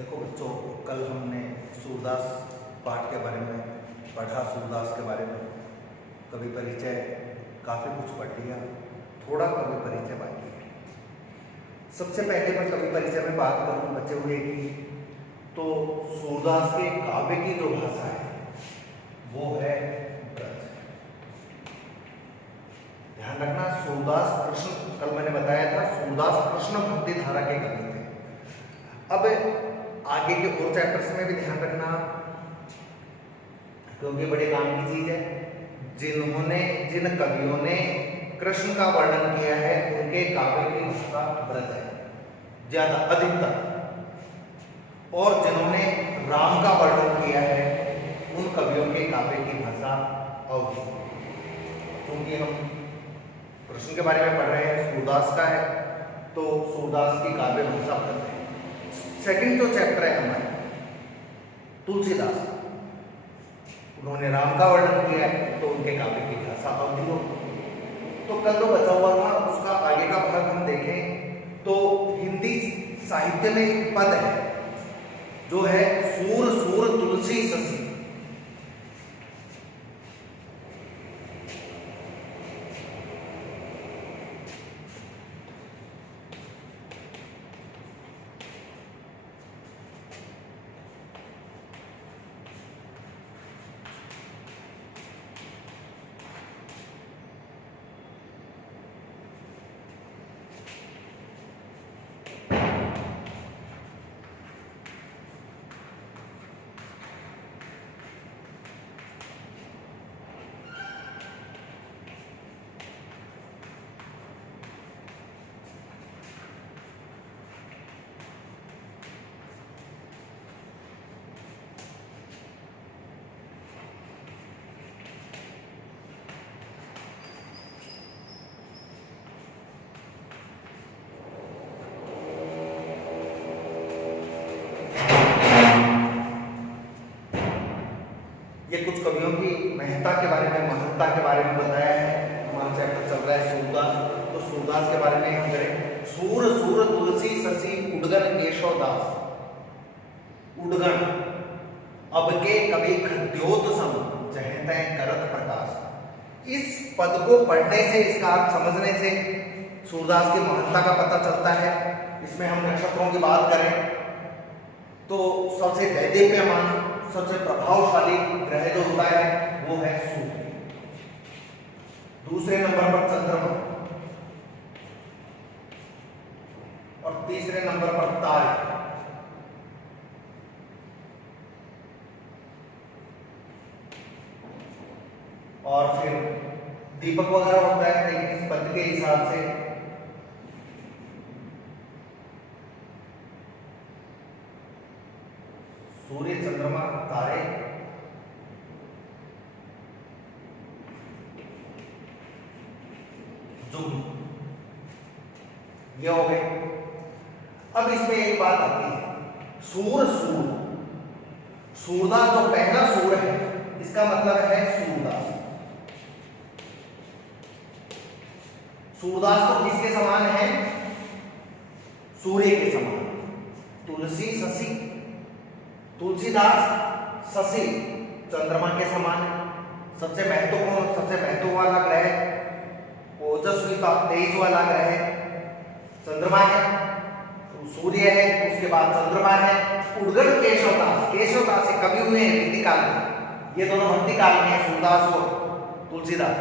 देखो बच्चों, कल हमने सूरदास पाठ के बारे में पढ़ा, सूरदास के बारे में कवि परिचय काफ़ी कुछ पढ़ लिया, थोड़ा कवि परिचय बाकी है। सबसे पहले मैं कवि परिचय में बात करूँ बच्चे हुए की, तो सूरदास के काव्य की जो भाषा है वो है ब्रज। ध्यान रखना, सूरदास कृष्ण, कल मैंने बताया था सूरदास कृष्ण भक्ति धारा के कवि थे। अब आगे के और चैप्टर्स में भी ध्यान रखना, क्योंकि बड़े काम की चीज है। जिन कवियों ने कृष्ण का वर्णन किया है उनके काव्य की भाषा ब्रज है ज्यादा अधिकतर, और जिन्होंने राम का वर्णन किया है उन कवियों के काव्य की भाषा अवधि। क्योंकि हम कृष्ण के बारे में पढ़ रहे हैं, सूरदास का है, तो सूरदास की काव्य भाषा ब्रज है। सेकंड जो चैप्टर है हमारा तुलसीदास, उन्होंने राम का वर्णन किया है तो उनके काव्य की भाषा अवधि हो। तो कल जो बचा हुआ था उसका आगे का भाग हम देखें तो हिंदी साहित्य में एक पद है जो है सूर सूर तुलसी ससी। ये कुछ कवियों की महत्ता के बारे में, महत्ता के बारे में बताया है। हमारा चैप्टर चल रहा है सूरदास, तो सूरदास के बारे में हम करें। सूर सूर तुलसी ससी उडगन केशव दास। उडगन अब के कवि खद्योत सम जहते करत प्रकाश। इस पद को पढ़ने से, इसका अर्थ समझने से सूरदास की महत्ता का पता चलता है। इसमें हम नक्षत्रों की बात करें तो सबसे दैदीप्यमान, सबसे प्रभावशाली ग्रह जो होता है वो है सूर्य। दूसरे नंबर पर चंद्रमा और तीसरे नंबर पर तारे। और फिर दीपक वगैरह होता है, लेकिन इस पद के हिसाब से सूर्य, चंद्रमा, तारे, जुगनू, ये हो गए। अब इसमें एक बात आती है, सूर सूर, सूरदास जो पहला सूर है इसका मतलब है सूरदास। सूरदास तो किसके समान है? सूर्य के समान। तुलसी ससी, तुलसीदास शशि चंद्रमा के समान है। सबसे महत्वपूर्ण, सबसे महत्व वाला ग्रह, ओजस्विता तेज वाला ग्रह चंद्रमा है, तो सूर्य है, उसके बाद चंद्रमा है। उडगन केशवदास, केशवदास से कवि हुए हैं रीति काल में, ये दोनों भक्ति काल में है, सूरदास और तुलसीदास।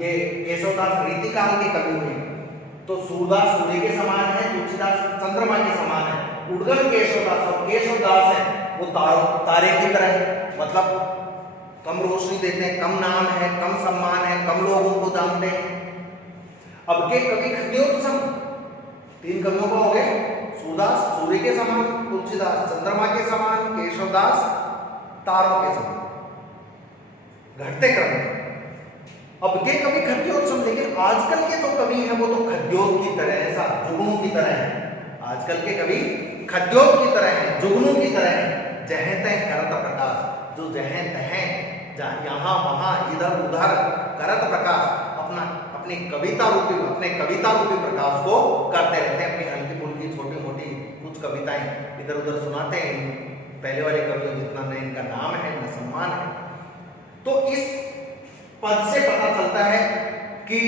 ये केशवदास रीति काल के कवि हुए हैं। तो सूरदास सूर्य के समान है, तुलसीदास चंद्रमा के समान है। उडगन केशवदास, और केशवदास है वो तारे की तरह, मतलब कम रोशनी देते हैं, कम नाम है, कम सम्मान है, कम लोगों को जानते हैं। अब के कवि खद्योत सम, तीन कवियों को हो गए, सूरदास सूर्य के समान, तुलसीदास चंद्रमा के समान, केशवदास तारों के समान, घटते क्रम में। अब के कवि खद्योत सम, लेकिन आजकल के जो कवि हैं वो तो खद्योत की तरह, ऐसा जुगनू की तरह है। आजकल के कवि खद्योत की तरह है, जुगनू की तरह है। जहते करत प्रकाश, जो जहाँ तहाँ, यहाँ वहां, इधर उधर करत प्रकाश, अपनी कविता रूपी प्रकाश को करते रहते हैं। अपनी हल्की फुल्की छोटी मोटी कुछ कविताएं इधर उधर सुनाते हैं। पहले वाले कवियों जितना न इनका नाम है न सम्मान है। तो इस पद से पता चलता है कि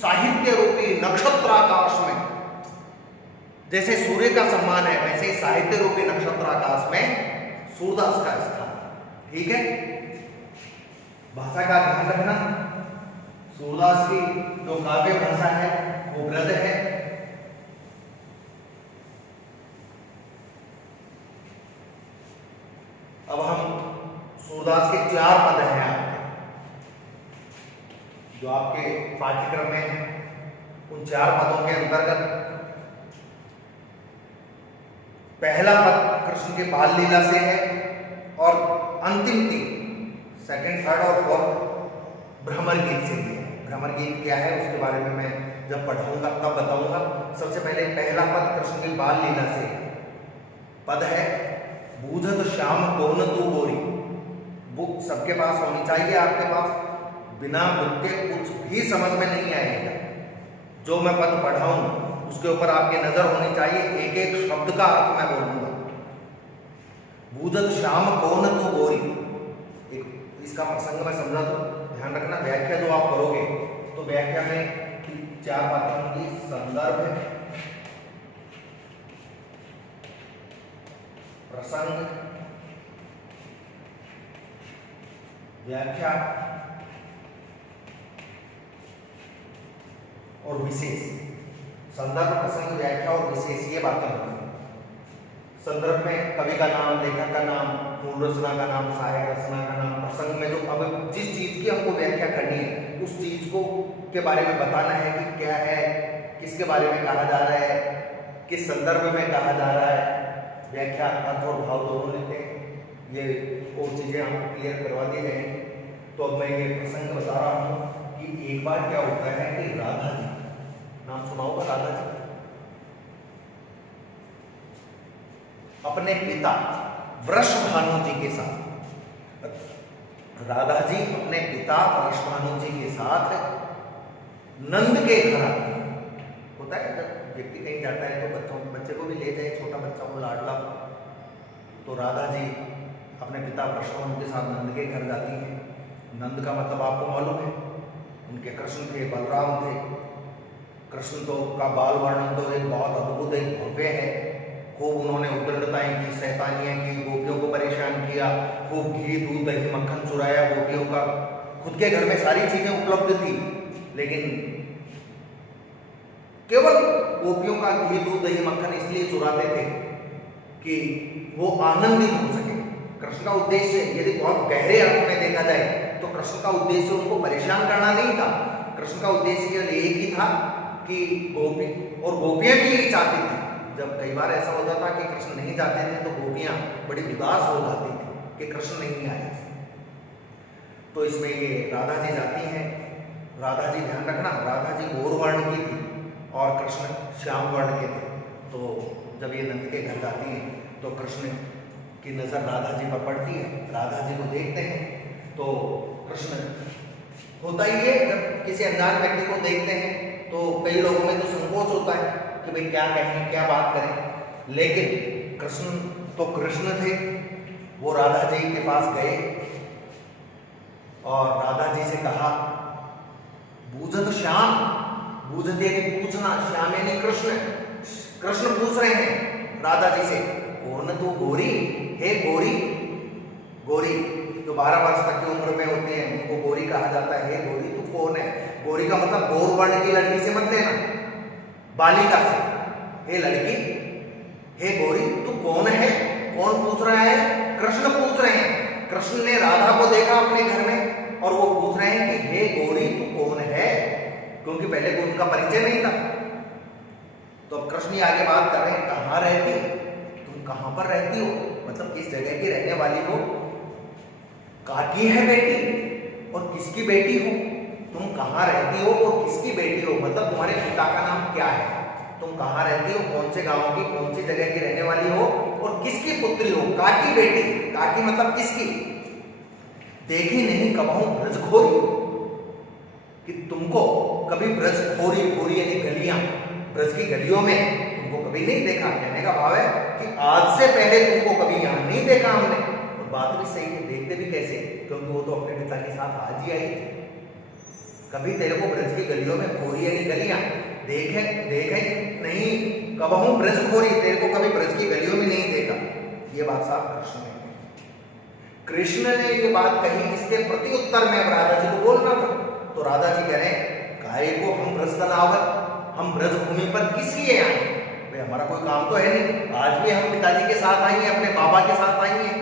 साहित्य रूपी नक्षत्राकाश में जैसे सूर्य का सम्मान है, वैसे ही साहित्य रूपी नक्षत्राकाश में सूरदास का स्थान। ठीक है, भाषा का ध्यान रखना। सूरदास की जो काव्य भाषा है वो ब्रज है। अब हम सूरदास के 4 पद हैं आपके, जो आपके पाठ्यक्रम में है। उन 4 पदों के अंतर्गत पहला पद कृष्ण के बाल लीला से है और अंतिम 3 सेकंड, थर्ड और फोर्थ भ्रमर गीत से है। भ्रमर गीत क्या है उसके बारे में मैं जब पढ़ाऊंगा तब बताऊंगा। सबसे पहले पहला पद कृष्ण की बाल लीला से पद है, बूझत श्याम कौन तू गोरी। बुक सबके पास होनी चाहिए, आपके पास बिना बुक के कुछ भी समझ में नहीं आएगा। जो मैं पद पढ़ाऊं उसके ऊपर आपकी नजर होनी चाहिए, एक एक शब्द का अर्थ मैं बोलूंगा। बूझत श्याम कौन तू गोरी, एक इसका प्रसंग मैं समझा दूं, ध्यान रखना। व्याख्या जो आप करोगे तो व्याख्या में 4 बातें होंगी, संदर्भ, प्रसंग, व्याख्या और विशेष। संदर्भ, प्रसंग, व्याख्या और विशेष, ये बातें होंगी। संदर्भ में कवि का नाम, लेखक का नाम, मूल रचना का नाम, सहायक रचना का नाम। प्रसंग में जो अब जिस चीज की हमको व्याख्या करनी है उस चीज को के बारे में बताना है कि क्या है, किसके बारे में कहा जा रहा है, किस संदर्भ में कहा जा रहा है। व्याख्या अर्थ और भाव दोनों लेते हैं, ये और चीजें हम क्लियर करवा दी जाएंगी। तो अब मैं ये प्रसंग बता रहा हूँ कि एक बार क्या होता है कि राधा जी, नाम सुना होगा राधा जी, अपने पिता वृषभानु जी के साथ, राधा जी अपने पिता वृषभानु जी के साथ नंद के घर आते हैं। होता है जब व्यक्ति कहीं जाता है तो बच्चे को भी ले जाए, छोटा बच्चा हो, लाडला। तो राधा जी अपने पिता वृषभानु के साथ नंद के घर जाती हैं। नंद का मतलब आपको मालूम है, उनके कृष्ण थे, बलराम थे। कृष्ण तो का बाल वर्णन तो एक बहुत अद्भुत, एक भव्य है। खूब उन्होंने उद्दंडताएं की, शैतानियां की, गोपियों को परेशान किया, खूब घी दूध दही मक्खन चुराया गोपियों का। खुद के घर में सारी चीजें उपलब्ध थी, लेकिन केवल गोपियों का घी दूध दही मक्खन इसलिए चुराते थे कि वो आनंदित हो सके। कृष्ण का उद्देश्य यदि बहुत गहरे अर्थ में देखा जाए तो कृष्ण का उद्देश्य उनको परेशान करना नहीं था। कृष्ण का उद्देश्य केवल एक ही था कि गोपी और गोपियां भी यही चाहती थी। जब कई बार ऐसा होता था कि कृष्ण नहीं जाते थे तो गोपियां बड़ी उदास हो जाती थी कि कृष्ण नहीं आए। तो इसमें ये राधा जी जाती हैं। राधा जी, ध्यान रखना, राधा जी गौर वर्ण की थी और कृष्ण श्याम वर्ण के थे। तो जब ये नंद के घर जाती हैं तो कृष्ण की नजर राधा जी पर पड़ती है। राधा जी को देखते हैं तो कृष्ण, होता ही है जब किसी अनजान व्यक्ति को देखते हैं तो कई लोगों में तो संकोच होता है कि भाई क्या कहें, क्या बात करें। लेकिन कृष्ण तो कृष्ण थे, वो राधा जी के पास गए और राधा जी से कहा, बूझत श्याम, बूझत यानी पूछना, श्याम यानी कृष्ण। कृष्ण पूछ रहे हैं राधा जी से, कौन तू गोरी, हे गोरी। गोरी जो 12 वर्ष तक की उम्र में होते हैं उनको गोरी कहा जाता है। हे गोरी तू कौन है। गोरी का मतलब गौर वर्ण की लड़की से मत लेना, बालिका से। हे लड़की, हे गोरी तू कौन है। कौन पूछ रहा है? कृष्ण पूछ रहे हैं। कृष्ण ने राधा को देखा अपने घर में और वो पूछ रहे हैं कि हे गोरी तू कौन है, क्योंकि पहले को उनका परिचय नहीं था। तो अब कृष्ण आगे बात कर रहे हैं, कहाँ रहती, तुम कहाँ पर रहती हो, मतलब किस जगह की रहने वाली हो, काकी है बेटी और किसकी बेटी हो, तुम कहाँ रहती हो और किसकी बेटी हो, मतलब तुम्हारे पिता का नाम क्या है, तुम कहाँ रहती हो, कौन से गांव की, कौन सी जगह की रहने वाली हो और किसकी पुत्री हो। काकी बेटी, काकी मतलब किसकी। देखी नहीं कबहू ब्रजखोरी, कि तुमको कभी ब्रजखोरी, खोरी यानी गलियां, ब्रज की गलियों में तुमको कभी कभी नहीं देखा। कहने का भाव है कि आज से पहले तुमको कभी यहाँ नहीं देखा हमने। और बात भी सही है, देखते भी कैसे, क्योंकि वो तो अपने पिता के साथ आज ही आई थी। कभी तेरे को ब्रज की गलियों में खोरी यानी गलियां देखे नहीं, कबहू ब्रज खोरी, तेरे को कभी ब्रज की गलियों में नहीं देखा। ये बात साफ कृष्ण ने कही। कृष्ण ने ये बात कही, इसके प्रति उत्तर में अब राधा जी को बोलना था। तो राधा जी कह रहे हैं, काहे को हम ब्रज तलावत, हम ब्रज भूमि पर किस लिए आए? भाई हमारा कोई काम तो है नहीं, आज भी हम पिताजी के साथ आई हैं, अपने बाबा के साथ आई हैं।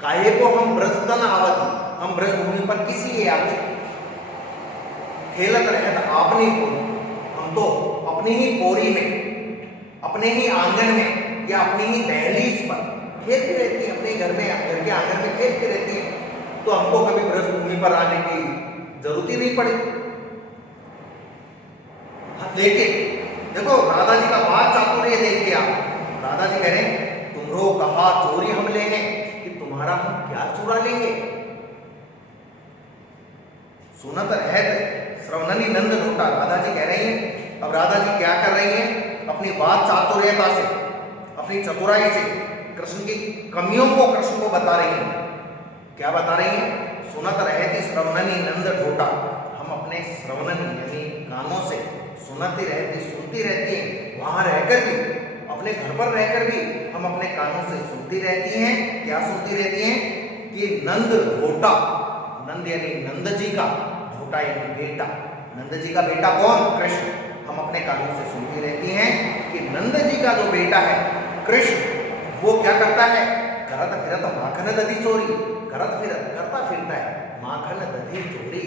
काहे को हम ब्रज तलावत, हम ब्रज भूमि पर किस लिए आते? खेलत रहत आपने पोरी, हम तो अपनी ही पोरी में, अपने ही आंगन में या अपनी ही दहलीज पर खेलती रहती है, अपने घर में, घर के आंगन में खेलती रहती है। तो हमको कभी ब्रज भूमि पर आने की जरूरत ही नहीं पड़ी। लेकिन देखो राधा जी का बात चातुर्य देखिए आप। राधा जी कह रहे हैं, तुम्हारो कहा चोरी हम लेंगे, कि तुम्हारा हम क्या चुरा लेंगे? सुनत रहत श्रवणनी नंद ढूंढा। राधा जी कह रही हैं, अब राधा जी क्या कर रही हैं? अपनी बात चातुर्यता से, अपनी चतुराई से कृष्ण की कमियों को कृष्ण को बता रही हैं। क्या बता रही हैं? सुनत रहती श्रवणनी नंद ढूंढा, हम अपने श्रवणनी यानी कानों से सुनती रहती, सुनती रहती हैं। वहां रहकर भी, अपने घर पर रहकर भी हम अपने कानों से सुनती रहती हैं। क्या सुनती रहती हैं? कि नंद ढोटा, नंद यानी नंद जी का, ढोटा यानी बेटा, नंद जी का बेटा कौन? कृष्ण। हम अपने कानों से सुनती रहती हैं कि नंद जी का जो बेटा है कृष्ण, वो क्या करता है? करत फिरत माखन दधी चोरी, करत फिरत करता फिरता है, माखन दधी चोरी,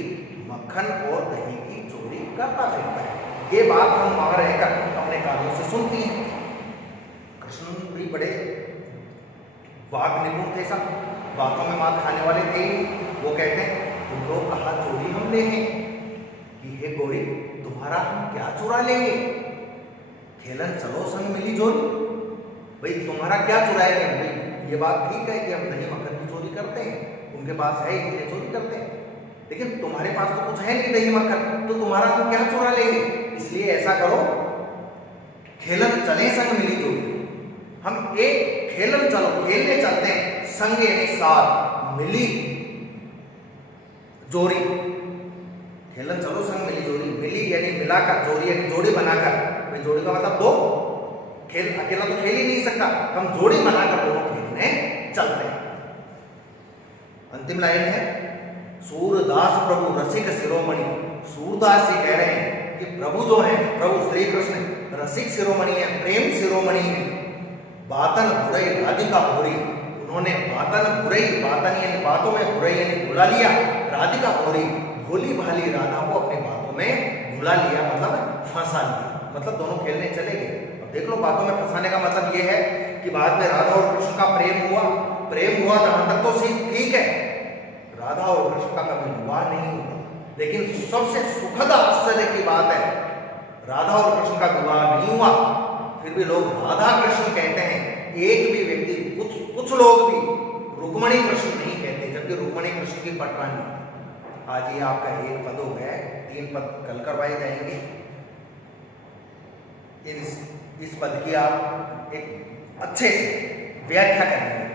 मक्खन और दही की चोरी करता फिरता है। ये बात हम वहां रहकर अपने कानों से सुनती हैं। कृष्ण भी बड़े वाक निपुण थे, सब बातों में मात खाने वाले थे। वो कहते हैं, तुम लोग कहा चोरी हम ले हैं, कि हे गोरी तुम्हारा हम क्या चुरा लेंगे? खेलन चलो संग मिली जोरी। भाई तुम्हारा क्या चुराएंगे? भाई ये बात ठीक है कि हम दही मक्खन की चोरी करते हैं, उनके पास है इसलिए चोरी करते हैं, लेकिन तुम्हारे पास तो कुछ है नहीं दही मक्खन, तो तुम्हारा हम क्या चुरा लेंगे? इसलिए ऐसा करो, खेलन चले संग मिली जोरी, हम एक खेलन चलो, खेलने चलते हैं, संग यानी साथ, मिली जोरी, खेलन चलो संग मिली जोरी, मिली यानी मिलाकर, जोरी यानी जोड़ी बनाकर। भाई जोड़ी का मतलब दो, खेल अकेला तो खेल ही नहीं सकता, हम जोड़ी बनाकर दोनों खेलने चलते हैं। अंतिम लाइन है, सूरदास प्रभु रसिक शिरोमणि। सूरदास जी कह रहे हैं कि प्रभु जो है, प्रभु श्री कृष्ण रसिक शिरोमणि है, प्रेम शिरोमणि है। बातन बुराई राधिका भोरी, उन्होंने बातन बुराई, बातन यानी बातों में, बुराई यानी भुला लिया, राधिका भोरी, भोली भाली राधा को अपनी बातों में भुला लिया, मतलब फंसा लिया, मतलब दोनों खेलने चले गए। अब देख लो, बातों में फंसाने का मतलब ये है कि बाद में राधा और कृष्ण का प्रेम हुआ, प्रेम हुआ जहां तक तो ठीक है, राधा और कृष्ण का कभी विवाह नहीं हुआ। लेकिन सबसे सुखद आश्चर्य की बात है, राधा और कृष्ण का विवाह नहीं हुआ, फिर भी लोग राधा कृष्ण कहते हैं। एक भी व्यक्ति, कुछ लोग भी रुक्मणी कृष्ण नहीं कहते, जबकि रुक्मणी कृष्ण की पटरानी। आज ये आपका एक पद हो गया, 3 पद कल करवाए जाएंगे। इस पद की आप एक अच्छे से व्याख्या करेंगे,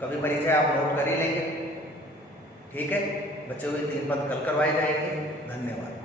कभी परिचय आप नोट कर ही लेंगे, ठीक है। बचे हुए 3 पद कल करवाए जाएंगे। धन्यवाद।